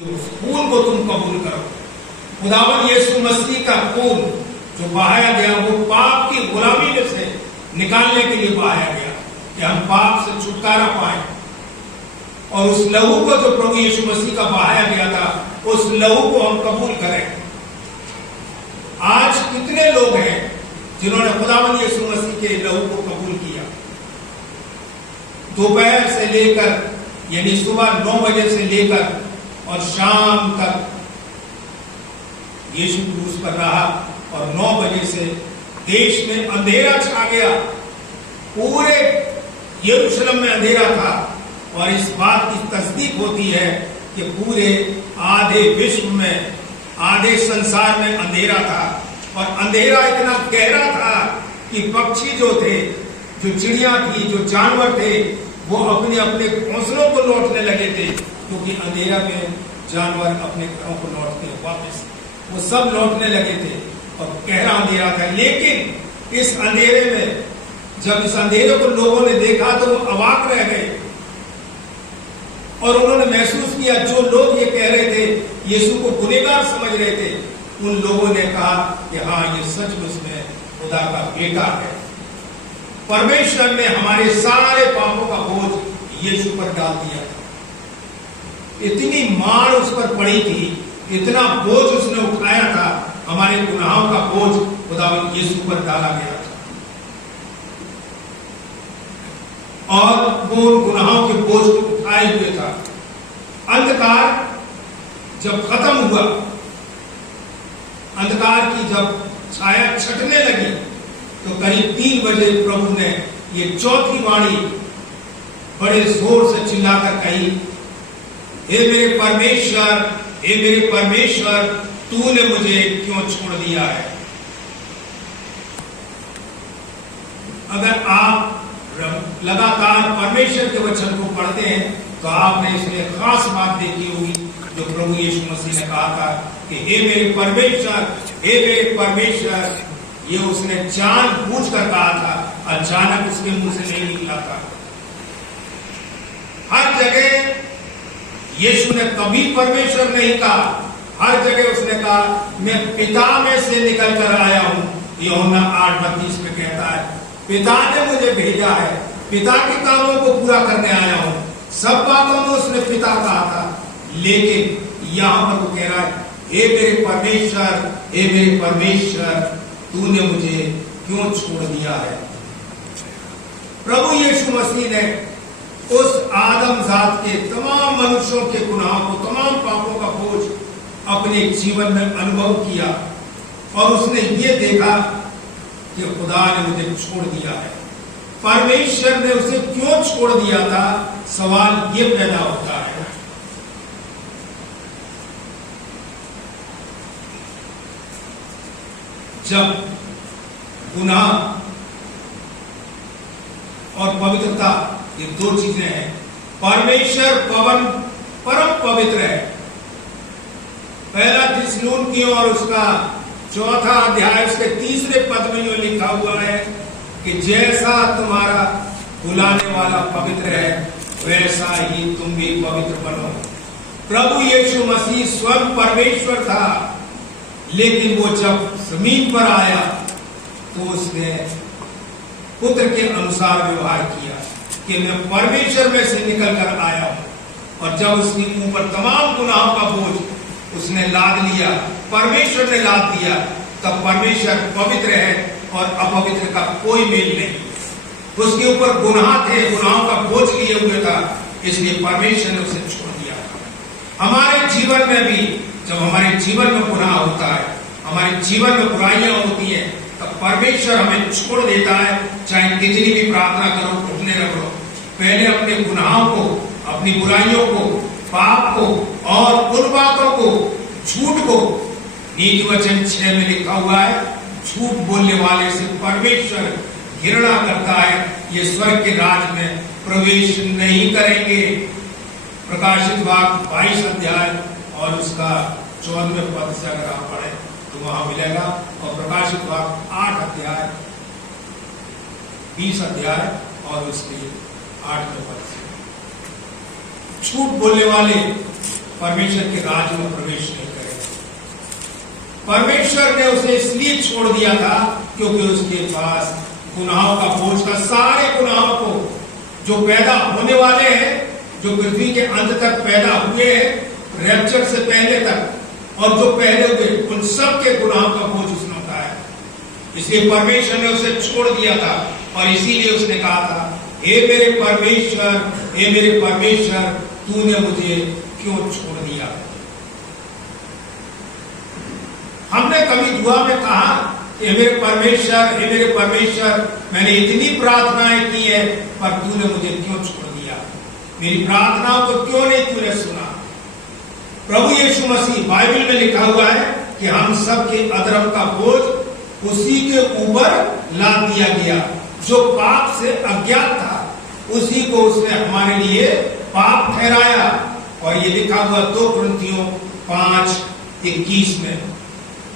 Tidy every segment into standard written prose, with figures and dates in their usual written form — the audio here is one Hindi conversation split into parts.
उस खून को तुम कबूल करो। खुदावंद यीशु मसीह का खून जो बहाया गया वो पाप की गुलामी में से निकालने के लिए बहाया गया कि हम पाप से छुटकारा पाए। और उस लहू को जो प्रभु यीशु मसीह का बहाया गया था उस लहू को हम कबूल करें। आज कितने लोग हैं जिन्होंने खुदावंद यीशु मसीह के लहू को कबूल किया? दोपहर से लेकर यानी सुबह 9 बजे से लेकर और शाम तक यीशु क्रूस पर रहा और 9 बजे से देश में अंधेरा छा गया। पूरे यरूशलेम में अंधेरा था और इस बात की तस्दीक होती है कि पूरे आधे विश्व में, आधे संसार में अंधेरा था। और अंधेरा इतना गहरा था कि पक्षी जो थे, जो चिड़िया थी, जो जानवर थे, वो अपने अपने घोंसलों को लौटने लगे थे, क्योंकि अंधेरा में जानवर अपने घरों को लौटते हैं वापस, वो सब लौटने लगे थे और गहरा अंधेरा था। लेकिन इस अंधेरे में जब इस अंधेरे को लोगों ने देखा तो वो अवाक रह गए और उन्होंने महसूस किया, जो लोग ये कह रहे थे, यीशु को गुनहगार समझ रहे थे, उन लोगों ने कहा कि हाँ, ये सचमुच में खुदा का बेटा है। परमेश्वर ने हमारे सारे पापों का बोझ यीशु पर डाल दिया था। इतनी मार उस पर पड़ी थी, इतना बोझ उसने उठाया था, हमारे गुनाहों का बोझ खुदावंद यीशु पर डाला गया था। और वो गुनाहों के बोझ को उठाए हुए था। अंधकार जब खत्म हुआ, अंधकार की जब छाया छटने लगी, तो करीब 3 बजे प्रभु ने ये चौथी वाणी बड़े जोर से चिल्लाकर कही, हे मेरे परमेश्वर, हे मेरे परमेश्वर, तूने मुझे क्यों छोड़ दिया है? अगर आप लगातार परमेश्वर के वचन को पढ़ते हैं तो आपने इसमें खास बात देखी होगी जो प्रभु यीशु मसीह ने कहा था कि हे मेरे परमेश्वर, हे मेरे परमेश्वर। ये उसने जानबूझ कर कहा था, अचानक उसके मुंह से नहीं निकला था। हर जगह यीशु ने कभी परमेश्वर नहीं कहा, हर जगह उसने कहा मैं पिता में से निकल कर आया हूं। यूहन्ना 8:32 में कहता है, पिता ने मुझे भेजा है, पिता के कामों को पूरा करने आया हूं। सब बातों में उसने पिता कहा था, लेकिन यहां पर वो कह रहा है, हे मेरे परमेश्वर, हे मेरे परमेश्वर, तूने मुझे क्यों छोड़ दिया है? प्रभु यीशु मसीह ने उस आदम जात के तमाम मनुष्यों के गुनाहों को, तमाम पापों का बोझ अपने जीवन में अनुभव किया और उसने ये देखा कि खुदा ने मुझे छोड़ दिया है। परमेश्वर ने उसे क्यों छोड़ दिया था? सवाल ये पैदा होता है। जब गुनाह और पवित्रता ये 2 चीजें हैं। परमेश्वर परम पवित्र है। पहला थिस्सलुनीकियों और उसका 4था अध्याय उसके 3रे पद में जो लिखा हुआ है कि जैसा तुम्हारा बुलाने वाला पवित्र है वैसा ही तुम भी पवित्र बनो। प्रभु यीशु मसीह स्वयं परमेश्वर था, लेकिन वो जब जमीन पर आया तो उसने पुत्र के अनुसार व्यवहार किया कि मैं परमेश्वर में से निकल कर आया हूं। और जब उसके ऊपर तमाम गुनाहों का बोझ उसने लाद लिया, परमेश्वर ने लाद दिया, तब परमेश्वर पवित्र है और अपवित्र का कोई मेल नहीं। उसके ऊपर गुनाह थे, गुनाहों का बोझ लिए हुए था, इसलिए परमेश्वर ने उसे छोड़ दिया। हमारे जीवन में भी जब हमारे जीवन में गुनाह होता है, हमारे जीवन में बुराइयां होती हैं, तब परमेश्वर हमें छोड़ देता है। चाहे कितनी भी प्रार्थना करो, उठने रखो, पहले अपने गुनाहों को, अपनी बुराइयों को, पाप को और उन बातों को, झूठ को, नीति वचन 6 में लिखा हुआ है, झूठ बोलने वाले से परमेश्वर घृणा करता है, ये स्वर्ग के राज में प्रवेश नहीं करेंगे। प्रकाशित वाक्य 22 अध्याय और उसका 14वें पद से अगर आप पढ़े तो वहां मिलेगा। और प्रकाशित वाक्य 8 अध्याय 20 अध्याय और उसके 8वें पद से झूठ बोलने वाले परमेश्वर के राज में प्रवेश नहीं करेगा। परमेश्वर ने उसे इसलिए छोड़ दिया था क्योंकि उसके पास गुनाहों का बोझ था। सारे गुनाहों को जो पैदा होने वाले हैं, जो पृथ्वी के अंत तक पैदा हुए हैं, रैप्चर से पहले तक, और जो पहले हुए, उन सब के गुनाहों का बोझ उसने उठाया। इसलिए परमेश्वर ने उसे छोड़ दिया था और इसीलिए उसने कहा था, हे मेरे परमेश्वर, हे मेरे परमेश्वर, तूने मुझे क्यों छोड़ दिया। हमने कभी दुआ में कहा, हे मेरे परमेश्वर, हे मेरे परमेश्वर, मैंने इतनी प्रार्थनाएं की है पर तूने मुझे क्यों छोड़ दिया, मेरी प्रार्थनाओं को क्यों नहीं तूने सुना। प्रभु यीशु मसीह, बाइबल में लिखा हुआ है कि हम सब के अधर्म का बोझ उसी के ऊपर लाद दिया गया। जो पाप से अज्ञात था उसी को उसने हमारे लिए पाप ठहराया। और ये लिखा हुआ 2 कुरिन्थियों 5:21 में,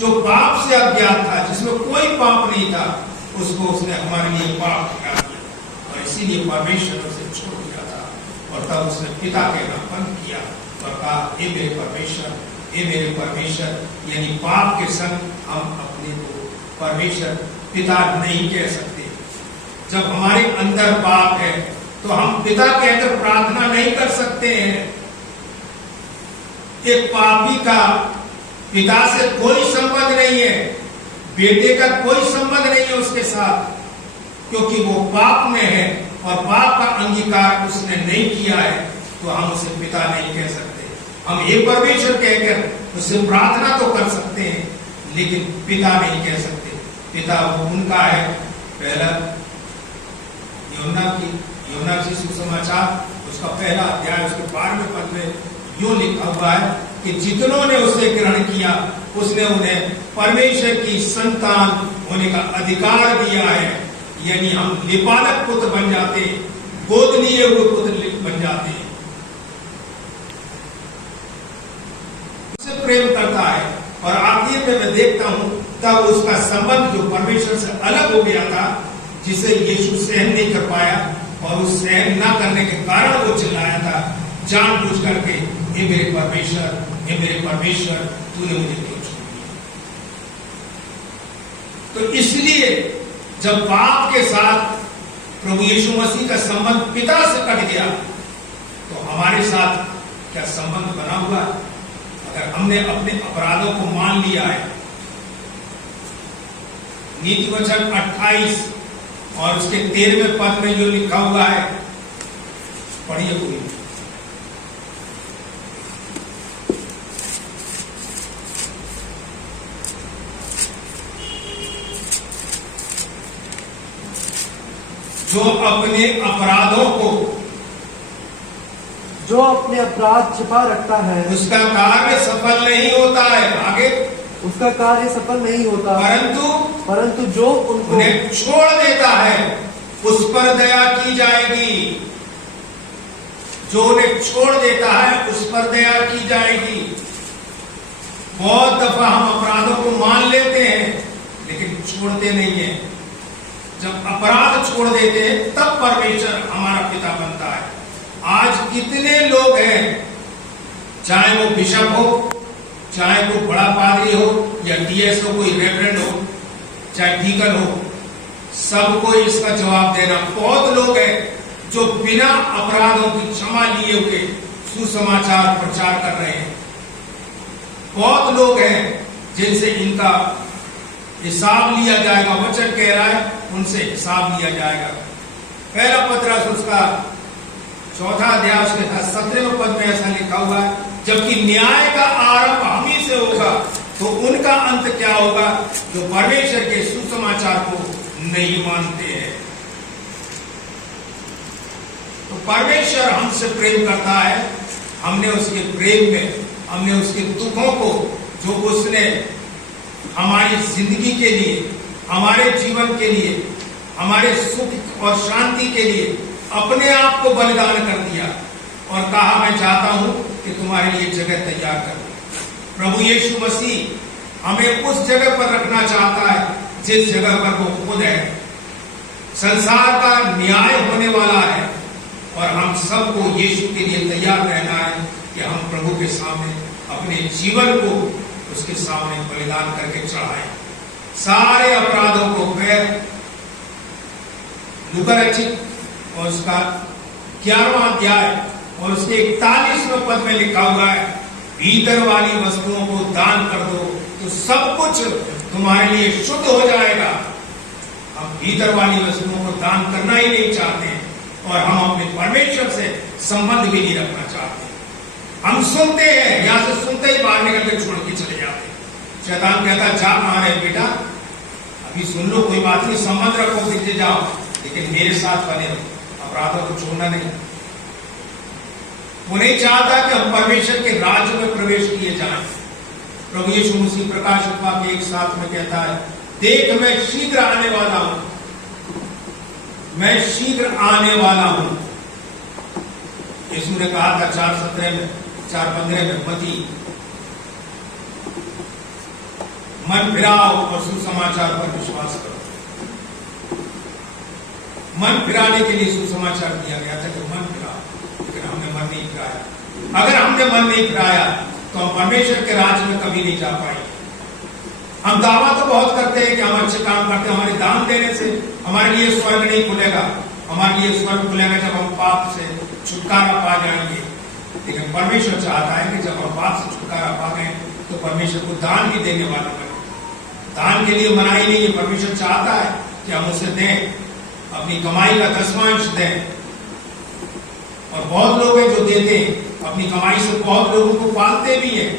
जो पाप से अज्ञात था, जिसमें कोई पाप नहीं था, उसको उसने हमारे लिए पाप ठहरा दिया। और इसीलिए परमेश्वर ने उसे छोड़ दिया था और तब उसने पिता कहना बंद किया और कहा, हे मेरे परमेश्वर, हे मेरे परमेश्वर। यानी पाप के संग हम अपने को परमेश्वर पिता नहीं कह सकते। जब हमारे अंदर पाप है तो हम पिता कहकर प्रार्थना नहीं कर सकते हैं। एक पापी का पिता से कोई संबंध नहीं है, बेटे का कोई संबंध नहीं है उसके साथ, क्योंकि वो पाप में है और पाप का अंगीकार उसने नहीं किया है, तो हम उसे पिता नहीं कह सकते। हम हे परमेश्वर कहकर उससे प्रार्थना तो कर सकते हैं, लेकिन पिता नहीं कह सकते। पिता वो उनका है। पहला यूहन्ना की सुसमाचार उसका पहला अध्याय उसके 12वें पद में यूं लिखा हुआ है कि जितनों ने उसे ग्रहण किया उसने उन्हें परमेश्वर की संतान होने का अधिकार दिया है। यानी हम लिपालक पुत्र बन जाते, गोद लिए हुए पुत्र बन जाते। उससे प्रेम करता है और आखिर में मैं देखता हूं तब उसका संबंध जो परमेश्वर से अलग हो गया था, जिसे यीशु सहन नहीं कर पाया, और उस सहन न करने के कारण वो चिल्लाया था जानबूझ करके, हे मेरे परमेश्वर, हे मेरे परमेश्वर, तूने मुझे क्यों छोड़ दिया। तो इसलिए जब पाप के साथ प्रभु यीशु मसीह का संबंध पिता से कट गया, तो हमारे साथ क्या संबंध बना हुआ है? अगर हमने अपने अपराधों को मान लिया है। नीति वचन 28 और उसके 13वें पद में जो लिखा हुआ है, पढ़िए पूरी। जो अपने अपराध छिपा रखता है उसका कार्य सफल नहीं होता है। आगे, उसका कार्य सफल नहीं होता, परंतु जो उन्हें छोड़ देता है उस पर दया की जाएगी। जो उन्हें छोड़ देता है उस पर दया की जाएगी। बहुत दफा हम अपराधों को मान लेते हैं लेकिन छोड़ते नहीं है। जब अपराध छोड़ देते हैं तब परमेश्वर हमारा पिता बनता है। आज कितने लोग हैं, चाहे वो बिशप हो, चाहे कोई बड़ा पादरी हो, या डीएस हो, कोई रेवरेंड हो, चाहे डीकन हो, सबको इसका जवाब देना। बहुत लोग हैं जो बिना अपराधों की क्षमा लिए हुए सुसमाचार प्रचार कर रहे हैं। बहुत लोग हैं जिनसे इनका हिसाब लिया जाएगा। वचन कह रहा है उनसे हिसाब लिया जाएगा। पहला पत्रस उसका 4 अध्याय उसके 17वें पद में ऐसा लिखा हुआ है, जबकि न्याय का आरंभ हम ही से होगा तो उनका अंत क्या होगा जो परमेश्वर के सुसमाचार को नहीं मानते हैं। तो परमेश्वर हमसे प्रेम करता है। हमने उसके प्रेम में, हमने उसके दुखों को जो उसने हमारी जिंदगी के लिए, हमारे जीवन के लिए, हमारे सुख और शांति के लिए अपने आप को बलिदान कर दिया और कहा मैं चाहता हूं कि तुम्हारे लिए जगह तैयार कर दूं। प्रभु यीशु मसीह हमें उस जगह पर रखना चाहता है जिस जगह पर वो खुद है। संसार का न्याय होने वाला है और हम सबको यीशु के लिए तैयार रहना है कि हम प्रभु के सामने अपने जीवन को उसके सामने बलिदान करके चढ़ाएं, सारे अपराधों को गैर लूका रचित और उसका 11वां अध्याय और उसके 41वें पद में लिखा हुआ है, भीतर वाली वस्तुओं को दान कर दो तो सब कुछ तुम्हारे लिए शुद्ध हो जाएगा। हम भीतर वाली वस्तुओं को दान करना ही नहीं चाहते और हम अपने परमेश्वर से संबंध भी नहीं रखना चाहते। हम सुनते हैं, यहां से सुनते ही बाहर निकल के छोड़ के चले जाते हैं। शैतान कहता जा कहां रहे बेटा, अभी सुन लो, कोई बात नहीं, संबंध रखो, पीछे जाओ, लेकिन मेरे साथ बने रहो, अपराधों को छोड़ना नहीं। वो नहीं चाहता कि हम परमेश्वर के राज्य में प्रवेश किए जाएं। प्रभु यीशु मसीह प्रकाशित वाक्य 1:7 में कहता है, देख मैं शीघ्र आने वाला हूं, मैं शीघ्र आने वाला हूं। यीशु ने कहा था 4:15 में, मती मन फिराओ और सुसमाचार पर विश्वास करो। मन फिराने के लिए सुसमाचार दिया गया था कि मन फिराओ, लेकिन हमने मन नहीं फिराया। अगर हमने मन नहीं फिराया तो हम परमेश्वर के राज्य में कभी नहीं जा पाएंगे। हम दावा तो बहुत करते हैं कि हम अच्छे काम करते हैं, हमारे दान देने से हमारे लिए स्वर्ग नहीं खुलेगा। हमारे लिए स्वर्ग खुलेगा जब हम पाप से छुटकारा पा जाएंगे। लेकिन परमेश्वर चाहता है कि जब हम पाप से छुटकारा पा गए तो परमेश्वर को दान भी देने वाला बने। दान के लिए मनाही नहीं है, परमेश्वर चाहता है कि हम उसे दें, अपनी कमाई का 10वांश दें। और बहुत लोग हैं जो देते हैं, अपनी कमाई से बहुत लोगों को पालते भी हैं।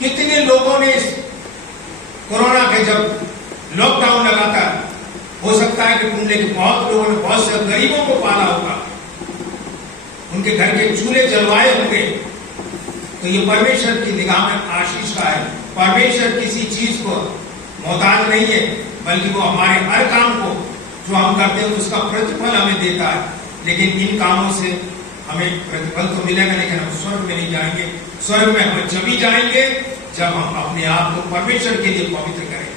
कितने लोगों ने इस कोरोना के जब लॉकडाउन लगा था, हो सकता है कि कुंडले के बहुत लोगों ने बहुत से गरीबों को पाला होगा, उनके घर के चूल्हे जलवाए होंगे। तो ये परमेश्वर की निगाह में आशीष का है। परमेश्वर किसी चीज को मोहताज नहीं है, बल्कि वो हमारे हर काम को जो हम करते हैं उसका प्रतिफल हमें देता है। लेकिन इन कामों से हमें प्रतिफल तो मिलेगा, लेकिन हम स्वर्ग में नहीं जाएंगे। स्वर्ग में हम जब ही जाएंगे जब हम अपने आप को परमेश्वर के लिए पवित्र करेंगे,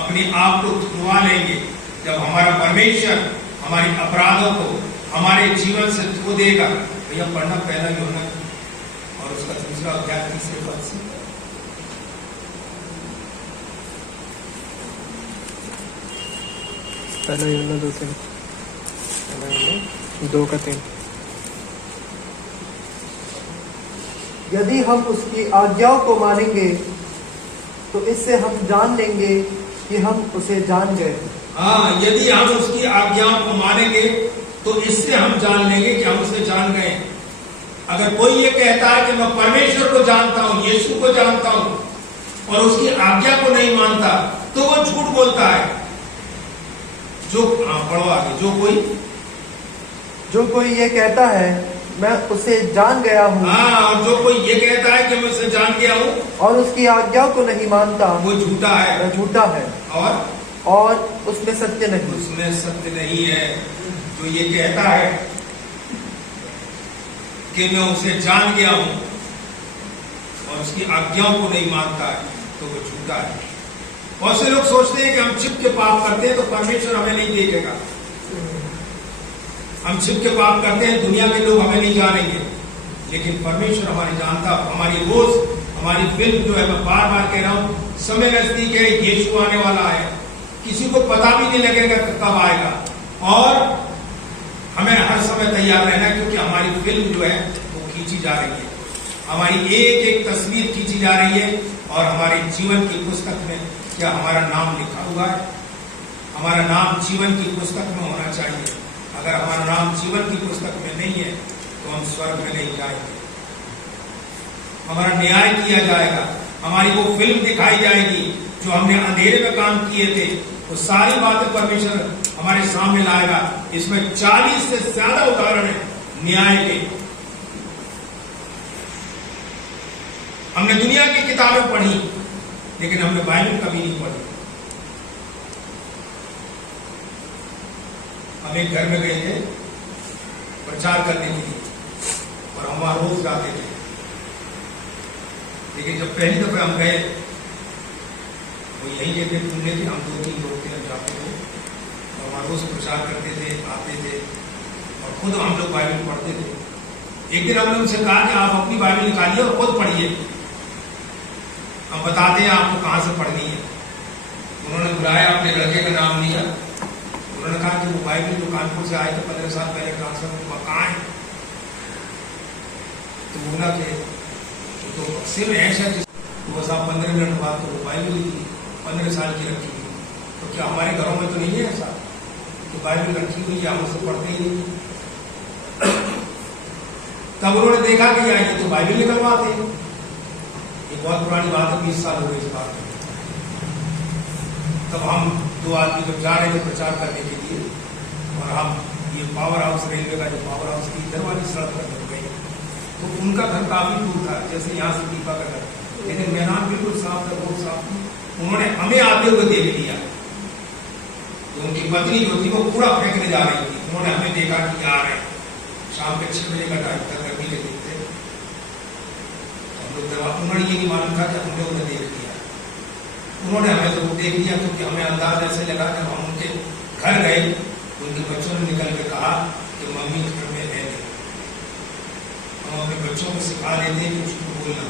अपने आप को धुलवा लेंगे। जब हमारा परमेश्वर हमारे अपराधों को हमारे जीवन से धो देगा। भैया पढ़ना पहला यूहन्ना और उसका दूसरा अध्याय 3 पद से। पहला यूहन्ना 2:3। यदि हम उसकी आज्ञाओं को मानेंगे तो इससे हम जान लेंगे कि हम उसे जान गए। हाँ, यदि हम उसकी आज्ञाओं को मानेंगे तो इससे हम जान लेंगे कि हम उसे जान गए। अगर कोई ये कहता है कि मैं परमेश्वर को जानता हूं, यीशु को जानता हूं और उसकी आज्ञा को नहीं मानता, तो वो झूठ बोलता है। पढ़ो आगे। जो कोई ये कहता है मैं उसे जान गया हूँ, हाँ, और जो कोई ये कहता है कि मैं उसे जान गया हूँ और उसकी आज्ञाओं को नहीं मानता, वो झूठा है। वह झूठा है और उसमें सत्य नहीं। उसमें सत्य नहीं है। जो ये कहता है कि मैं उसे जान गया हूँ और उसकी आज्ञाओं को नहीं मानता है, तो वो झूठा है। बहुत से लोग सोचते हैं कि हम छिप के पाप करते हैं तो परमेश्वर हमें नहीं देखेगा। हम छिप के पाप करते हैं, दुनिया के लोग हमें नहीं जानेंगे, लेकिन परमेश्वर हमारे जानता। हमारी फिल्म जो है, मैं बार बार कह रहा हूं, समय नजदीक है, यीशु आने वाला है। किसी को पता भी नहीं लगेगा कि कब आएगा। और हमें हर समय तैयार रहना है, क्योंकि हमारी फिल्म जो है वो खींची जा रही है। हमारी एक एक तस्वीर खींची जा रही है और हमारे जीवन की पुस्तक में क्या हमारा नाम लिखा हुआ है? हमारा नाम जीवन की पुस्तक में होना चाहिए। अगर हमारा नाम जीवन की पुस्तक में नहीं है तो हम स्वर्ग में नहीं जाएंगे। हमारा न्याय किया जाएगा, हमारी वो फिल्म दिखाई जाएगी जो हमने अंधेरे में काम किए थे, वो सारी बातें परमेश्वर हमारे सामने लाएगा। इसमें 40 से ज्यादा उदाहरण है न्याय के। हमने दुनिया की किताबें पढ़ी, लेकिन हमने बाइबल कभी नहीं पढ़ी। हम एक घर में गए थे प्रचार करने के लिए और हम वहां रोज जाते थे। लेकिन जब पहली दफे हम गए, वो यही कहते ढूंढने थे, हम 2-3 लोग थे, हम जाते थे और वहां रोज प्रचार करते थे, आते थे और खुद हम लोग बाइबल पढ़ते थे। एक दिन हमने उनसे कहा कि आप अपनी बाइबल निकालिए और खुद पढ़िए, हम बताते हैं आपको कहाँ से पढ़नी है। उन्होंने बुलाया, अपने लड़के का नाम लिया, उन्होंने कहा कि वो बाइबल जो कानपुर से आए थे 15 साल पहले ट्रांसफर हुआ, कहाँ है? तो बोला कि तो बक्से में है शायद, तो बस आप 15 मिनट बाद तो वो बाइबल 15 साल की रखी हुई। तो क्या हमारे घरों में तो नहीं है ऐसा? तो बाइबल रखी हुई है, हम उसको पढ़ते ही नहीं। तब उन्होंने देखा कि यार ये तो बाइबल निकलवाते हैं। ये बहुत पुरानी बात है, 20 साल हो गए इस बात में। तब हम 2 आदमी जब जा रहे थे प्रचार करने के लिए, और हम ये पावर हाउस, रेलवे का जो पावर हाउस की इधर वाली सड़क पर चल गए, तो उनका घर काफी दूर था, जैसे यहाँ से दीपा का घर, लेकिन मैदान बिल्कुल साफ था, रोड साफ थी। उन्होंने हमें आते हुए देख लिया, तो उनकी पत्नी जो थी वो कूड़ा फेंकने जा रही थी, उन्होंने हमें देखा कि आ रहे हैं। शाम के 6 बजे का टाइम था, गर्मी के दिन थे। हम लोग दवा, उन्होंने ये नहीं मालूम था कि हमने उन्हें देख लिया। उन्होंने हमें तो देख लिया, क्योंकि हमें अंदाज ऐसे लगा कि हम उनके घर गए, उनके बच्चों ने निकल के कहा कि मम्मी घर में है नहीं। हम अपने बच्चों को सिखा देते हैं कि उसको बोलना,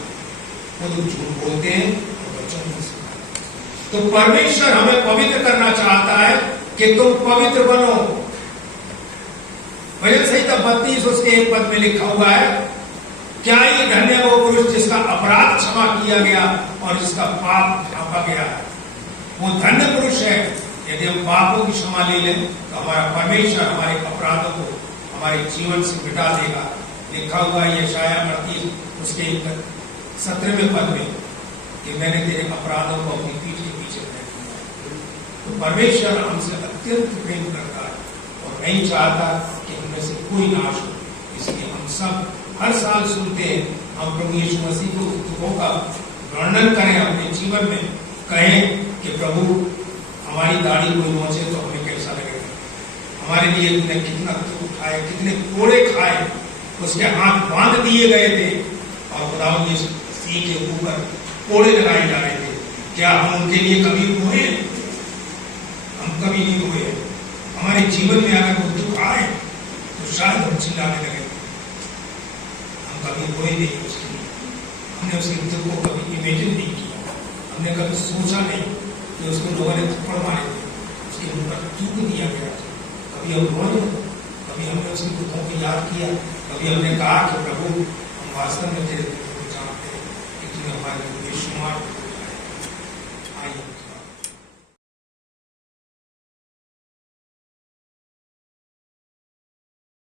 वो तो झूठ बोलते हैं और बच्चों को सिखा। तो परमेश्वर हमें पवित्र करना चाहता है कि तुम पवित्र बनो। भजन संहिता 32 उसके 1 पद में लिखा हुआ है, क्या ये धन्य वो पुरुष जिसका अपराध क्षमा किया गया और जिसका पाप ढांपा गया है। वो धन्य पुरुष है यदि हम पापों की क्षमा ले लें तो हमारा परमेश्वर हमारे अपराधों को हमारे जीवन से मिटा देगा। लिखा हुआ है यशायाह 38 उसके 17वें पद में कि मैंने तेरे अपराधों को अपनी पीठ के पीछे फेंक दिया। तो परमेश्वर हमसे अत्यंत प्रेम करता है और नहीं चाहता कि हममें से कोई नाश हो। इसलिए हम सब हर साल सुनते हैं, हम प्रभु यीशु मसीह के दुखों का वर्णन करें अपने जीवन में, कहें कि प्रभु हमारी दाढ़ी कोई नोचे तो हमें कैसा लगेगा, हमारे लिए तुमने कितना दुख उठाए, कितने कोड़े खाए, उसके हाथ बांध दिए गए थे और खुदावंद यीशु मसीह के ऊपर कोड़े लगाए जा रहे थे। क्या हम उनके लिए कभी रोए? हम कभी नहीं रोए। हमारे जीवन में अगर वो दुख आए तो शायद हम चिल्लाने लगे, हम कभी रोए नहीं उसके लिए। हमने उसके दुख को कभी इमेजिन नहीं किया, हमने कभी सोचा नहीं कि उसको लोगों ने थप्पड़ मारे थे, उसके ऊपर थूक दिया गया। कभी हम रोए, कभी हमने उसके दुखों को याद किया, कभी हमने कहा कि प्रभु हम वास्तव में तेरे